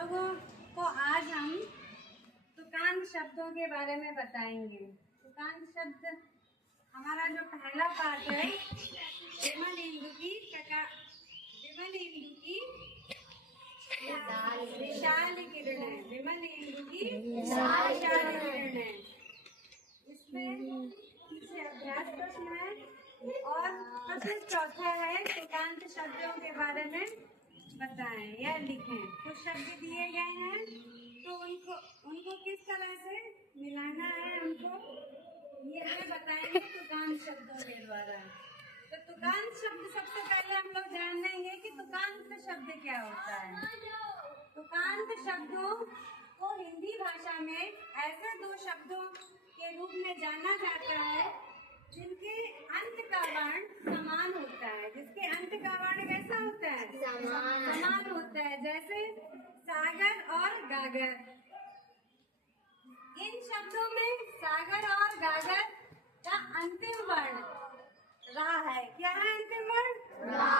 लोगों को आज हम तुकांत शब्दों के बारे में बताएंगे। तुकांत शब्द हमारा जो पहला पाठ है, विमल इंदु की विशाल किरणें, विमल इंदु की विशाल किरणें। इसमें पीछे अभ्यास प्रश्न है और प्रश्न चौथा है तुकांत शब्दों के बारे में बताएं या लिखें। कुछ शब्द दिए गए हैं तो उनको किस तरह से मिलाना है, उनको ये हमें बताएंगे तुकांत शब्दों के द्वारा। तो तुकांत शब्द सबसे पहले हम लोग जान लेंगे कि तुकांत शब्द क्या होता है। तुकांत शब्दों को हिंदी भाषा में ऐसे दो शब्दों के रूप में जाना जाता है जिनके अंत का वर्ण समान होता है। जिसके अंत का वर्ण कैसा होता है? समान होता है। जैसे सागर और गागर। इन शब्दों में सागर और गागर का अंतिम वर्ण रा है। क्या है अंतिम वर्ण? रा।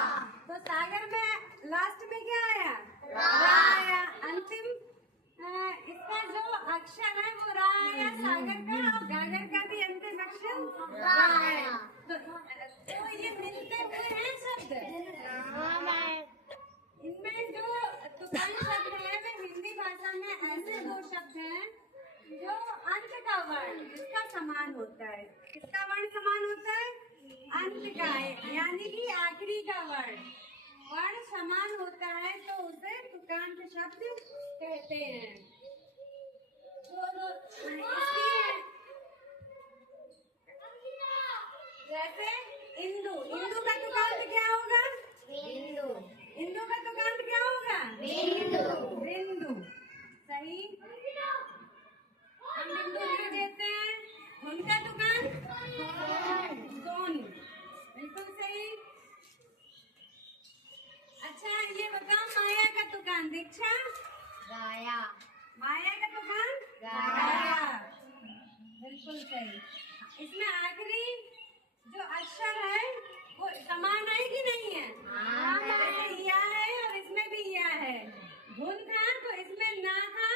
तो सागर में लास्ट में क्या आया? रा आया। अंतिम इसका जो अक्षर है वो रा आया सागर का, और गागर का भी अंतिम अक्षर रा है। तो ये मिलते हुए हैं शब्द। इनमें जो तुकांत शब्द है वे हिंदी भाषा में ऐसे दो शब्द हैं जो अंत का वर्ण जिसका समान होता है। किसका वर्ण समान होता है? अंत का, यानी कि आखिरी का वर्ण समान होता है तो उसे तुकांत शब्द कहते हैं। जैसे इंदु, इंदु का तुकांत क्या होगा? इंदु का तुकांत क्या होगा? बिंदु। सही। हम बिंदु लिख देते हैं। उनका तुकांत सोन। बिल्कुल सही। अच्छा ये बताओ माया का तुकांत। दीक्षा? गाया। माया का तुकांत? गाया। बिल्कुल सही। इसमें आखिरी जो अक्षर है वो समान है कि नहीं है? जैसे या है और इसमें भी या है। धुन था तो इसमें ना था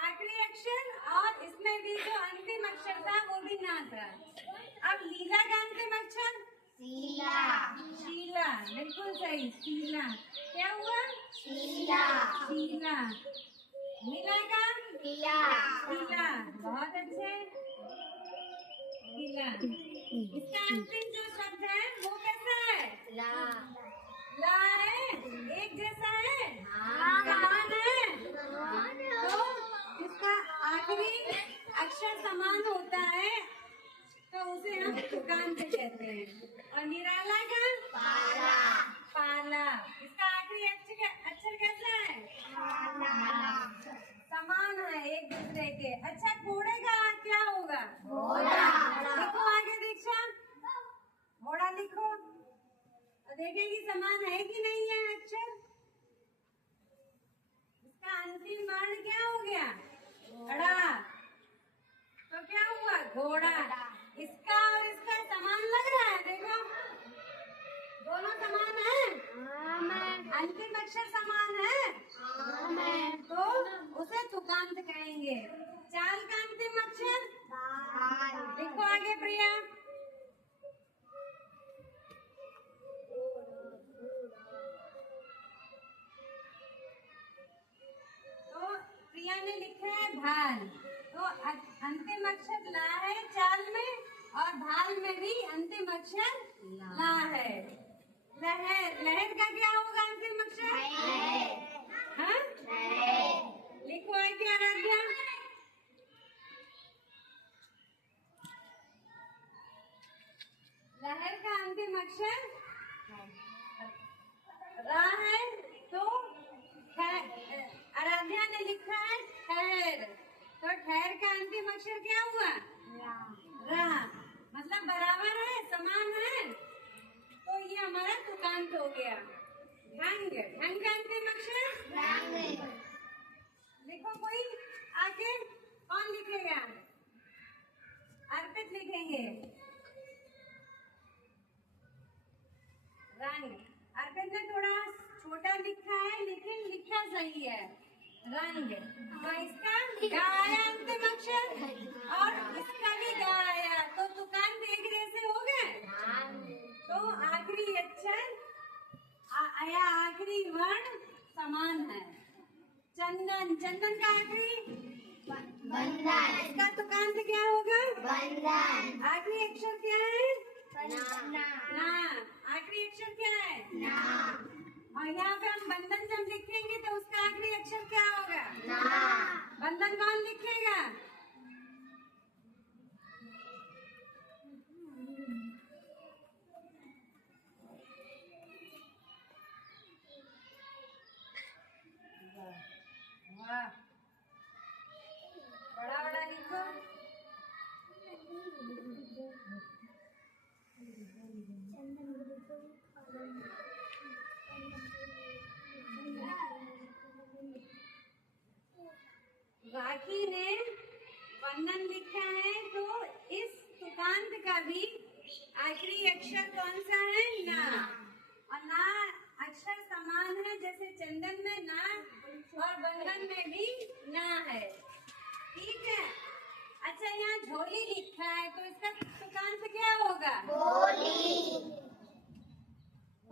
आखिरी अक्षर, और इसमें भी जो अंतिम अक्षर था वो भी ना था। अब लीला का अंतिम अक्षर? शीला। बिल्कुल सही। शीला। क्या हुआ? शीला। मीला का? शीला। बहुत अच्छे। शीला। इसका अंतिम जो शब्द है वो कैसा है? ला है। एक जैसा है? समान है। तो इसका आखिरी अक्षर समान होता है तो उसे हम तुकांत कहते हैं। और निराला का? पाला। इसका आखिरी अक्षर कैसा है? समान है एक दूसरे के। अच्छा घोड़े का क्या होगा? लिखो आगे दीक्षा। घोड़ा लिखो और देखें कि समान है कि नहीं है अक्षर। इसका अंतिम वर्ण क्या हो गया? घोड़ा। तो क्या हुआ? घोड़ा। इसका और इसका समान लग रहा है। देखो दोनों समान है। अंतिम अक्षर समान है तो उसे तुकांत कहेंगे। चाल का अंतिम अक्षर? देखो आगे प्रिया। तो प्रिया ने लिखा है भाल। तो अंतिम अक्षर ला है चाल में, और भाल में भी अंतिम अक्षर ला है। लहर, लहर का क्या होगा अंतिम अक्षर? हाँ? लिखो आगे आराध्या। लहर का अंतिम अक्षर रा है तो आराध्या ने लिखा है ठहर। तो ठहर का अंतिम अक्षर क्या हुआ? रा। मतलब बराबर है, समान है, तो ये हमारा तुकांत हो गया। ढंग, ढंग का अंतिम अक्षर? लिखो कोई आगे। कौन लिखेगा? अर्पित लिखेंगे। रंग। अर्पित ने थोड़ा छोटा लिखा है लेकिन लिखा सही है। रंग। तो इसका गा आया अंतिम अक्षर और इसका भी गा आया, तो तुकांत एक जैसे हो गए। तो आखिरी अक्षर या आखिरी वर्ण समान है। चंदन, चंदन का आखिरी बंधन। इसका तुकांत क्या होगा? बंधन। आखिरी अक्षर क्या है? ना। ना। आखिरी अक्षर क्या है? ना। और यहाँ पे हम बंधन जब लिखेंगे तो उसका आखिरी अक्षर क्या होगा? ना। बंधन कौन लिखेगा? वाह, बड़ा बड़ा लिखो। राखी ने वंदन लिखा है, तो इस तुकांत का भी आखिरी अक्षर कौन सा है? ना। और ना अक्षर समान है, जैसे चंदन में ना और बंधन में भी ना है। ठीक है। अच्छा, यहाँ झोली लिखा है, तो इसका तुकांत क्या होगा? बोली।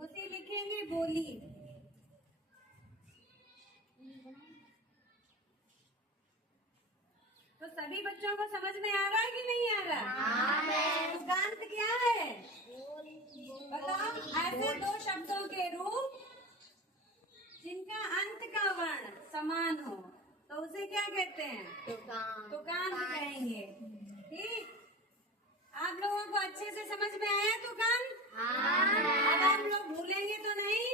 उसी लिखेंगे बोली। तो सभी बच्चों को समझ में आ रहा है कि नहीं आ रहा? तुकांत क्या है बताओ? ऐसे दो शब्दों के रूप जिनका अंत का वर्ण समान हो, तो उसे क्या कहते हैं? तुकांत कहेंगे। ठीक, आप लोगों को अच्छे से समझ में आया तुकांत? अब आप लोग भूलेंगे तो नहीं?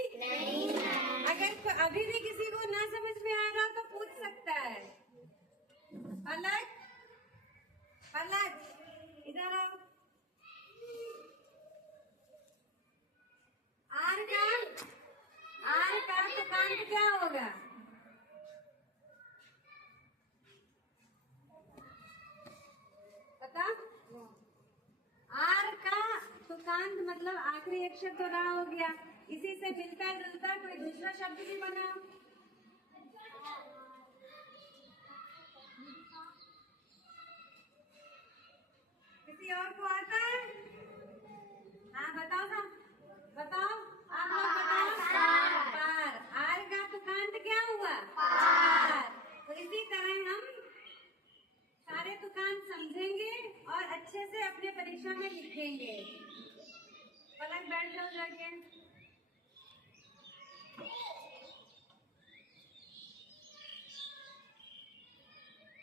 अगर अभी भी किसी को ना समझ में आ रहा तो पूछ सकता है। पलक, पलक, इधर आओ। आर का तुकांत क्या होगा? पता? आर का तुकांत मतलब आखिरी अक्षर तो रा हो गया, इसी से मिलता जुलता कोई दूसरा शब्द भी बनाओ। किसी और को आता है? हाँ बताओ ना, बताओ, आप लोग बताओ। पार। आर का तुकांत क्या हुआ? पार। तो इसी तरह हम सारे तुकांत समझेंगे और अच्छे से अपने परीक्षा में लिखेंगे। पलक बैठ जाओ जाके।